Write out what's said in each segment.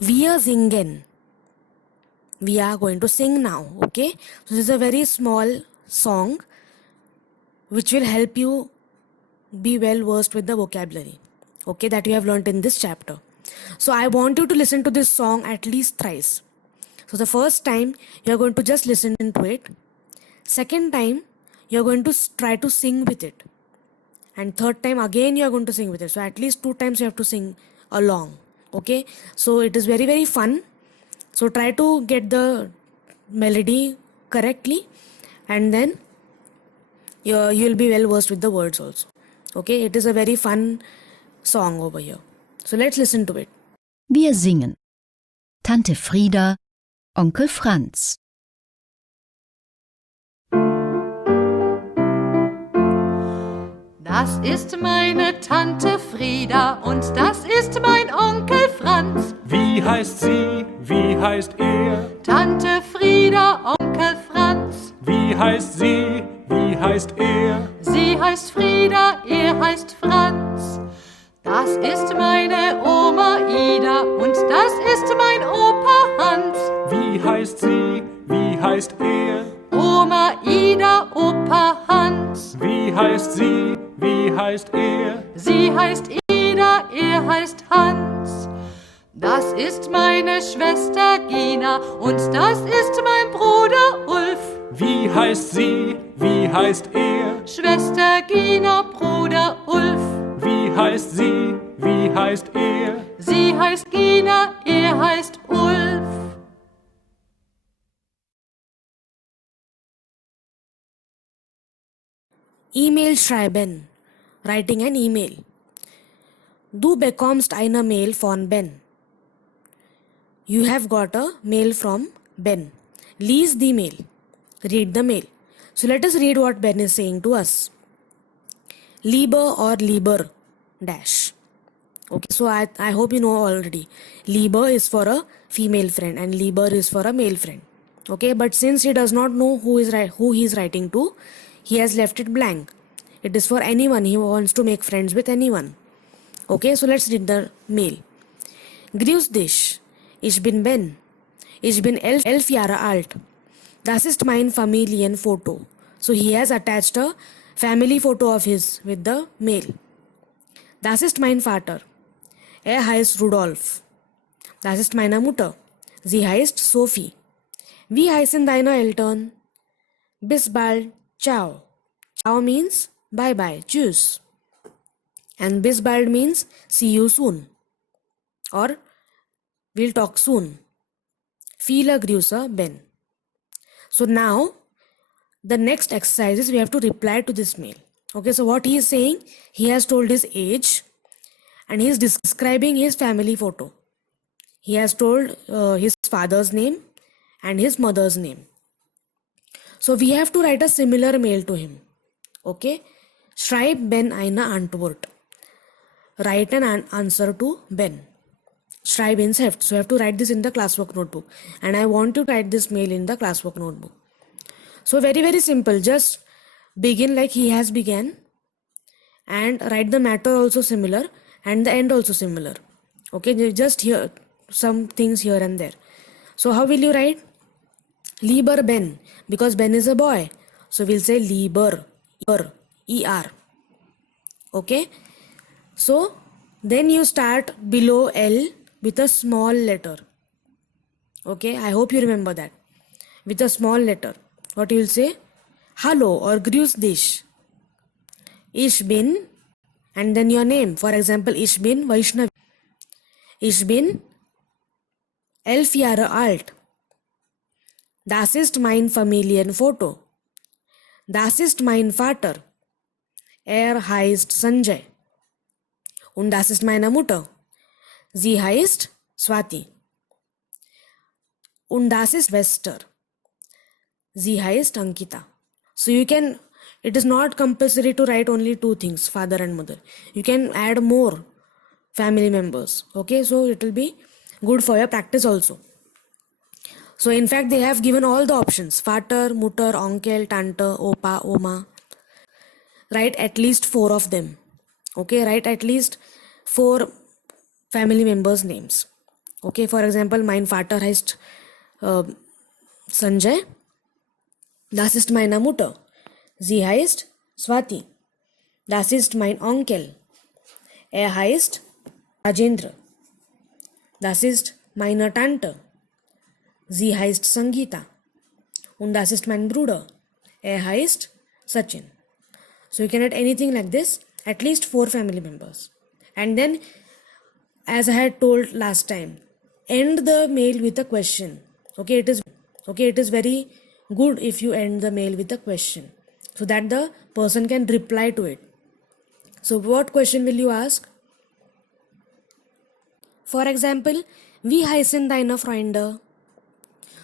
Wir singen. We are going to sing now. Okay. So this is a very small song which will help you be well versed with the vocabulary, okay, that you have learned in this chapter. So I want you to listen to this song at least thrice. So the first time you are going to just listen to it. Second time you are going to try to sing with it. And third time again you are going to sing with it. So at least 2 times you have to sing along. Okay. So it is very, very fun. So try to get the melody correctly, and then you'll be well versed with the words also. Okay, it is a very fun song over here. So let's listen to it. Wir singen. Tante Frieda, Onkel Franz. Das ist meine Tante Frieda und das ist mein Onkel Franz. Wie heißt sie? Wie heißt er? Tante Frieda, Onkel Franz. Wie heißt sie? Wie heißt er? Sie heißt Frieda, er heißt Franz. Das ist meine Oma Ida und das ist mein Opa Hans. Wie heißt sie? Wie heißt er? Oma Ida, Opa Hans. Wie heißt sie? Wie heißt er? Sie heißt Ida, er heißt Hans. Das ist meine Schwester Gina und das ist mein Bruder Ulf. Wie heißt sie? Wie heißt er? Schwester Gina, Bruder Ulf. Wie heißt sie? Wie heißt er? Sie heißt Gina, er heißt Ulf. E-Mail schreiben. Writing an email. Du bekommst eine Mail von Ben. You have got a mail from Ben. Lies the mail. Read the mail. So let us read what Ben is saying to us. Lieber or lieber dash. Okay, so I hope you know already. Lieber is for a female friend and lieber is for a male friend. Okay, but since he does not know who he is writing to, he has left it blank. It is for anyone. He wants to make friends with anyone. Okay, so let's read the mail. Grüß dich. Ich bin Ben. Ich bin 11 Jahre alt. Das ist mein Familienfoto. So he has attached a family photo of his with the mail. Das ist mein Vater. Er heißt Rudolf. Das ist meine Mutter. Sie heißt Sophie. Wie heißen deine Eltern? Bis bald. Ciao. Ciao means bye bye. Tschüss. And bis bald means see you soon. Or we'll talk soon. Viele Grüße, Ben. So now the next exercise is we have to reply to this mail. Okay, so what he is saying, he has told his age and he is describing his family photo. He has told his father's name and his mother's name. So we have to write a similar mail to him. Okay, schreib Ben eine Antwort. Write an answer to Ben. Schreib ins Heft. So you have to write this in the classwork notebook. And I want to write this mail in the classwork notebook. So very, very simple. Just begin like he has began. And write the matter also similar. And the end also similar. Okay, just here some things here and there. So how will you write? Lieber Ben. Because Ben is a boy. So we'll say lieber. E-R. Okay. So then you start below L with a small letter. Okay, I hope you remember that. With a small letter. What you will say? Hallo or grüß dich. Ich bin, and then your name. For example, ich bin Vaishnavi. Ich bin 11 Jahre alt. Das ist mein Familienfoto. Das ist mein Vater. Er heißt Sanjay. Und das ist meine Mutter. Sie heißt Swati. Und das ist Schwester. Sie heißt Ankita. So you can, it is not compulsory to write only 2 things, father and mother. You can add more family members. Okay, so it will be good for your practice also. So in fact, they have given all the options. Vater, Mutter, Onkel, Tante, Opa, Oma. Write at least 4 of them. Okay, write at least 4 family members' names. Okay, for example, mein Vater heißt Sanjay. Das ist meine Mutter. Sie heißt Swati. Das ist mein Onkel. Er heißt Rajendra. Das ist meine Tante. Sie heißt Sangeeta. Und das ist mein Bruder. Er heißt Sachin. So you can write anything like this, at least 4 family members. And then, as I had told last time, end the mail with a question. Okay, it is very good if you end the mail with a question, so that the person can reply to it. So what question will you ask? For example, wie heißen deine Freunde?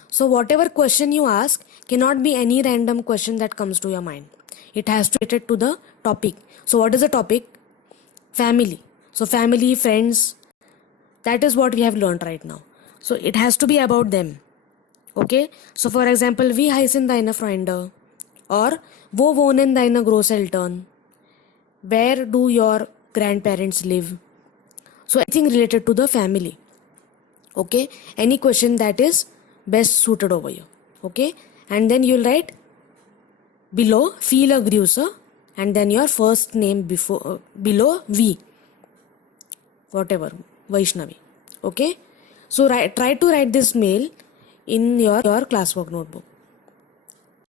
So whatever question you ask cannot be any random question that comes to your mind. It has to be related to the topic. So what is the topic? Family. So family, friends, that is what we have learned right now. So it has to be about them. Okay. So for example, wie heißen deine Freunde? Or wo wohnen deine Großeltern? Where do your grandparents live? So anything related to the family. Okay. Any question that is best suited over here. Okay. And then you'll write below viele Grüße and then your first name below V. Whatever. Vaishnavi. Okay. So try to write this mail in your classwork notebook.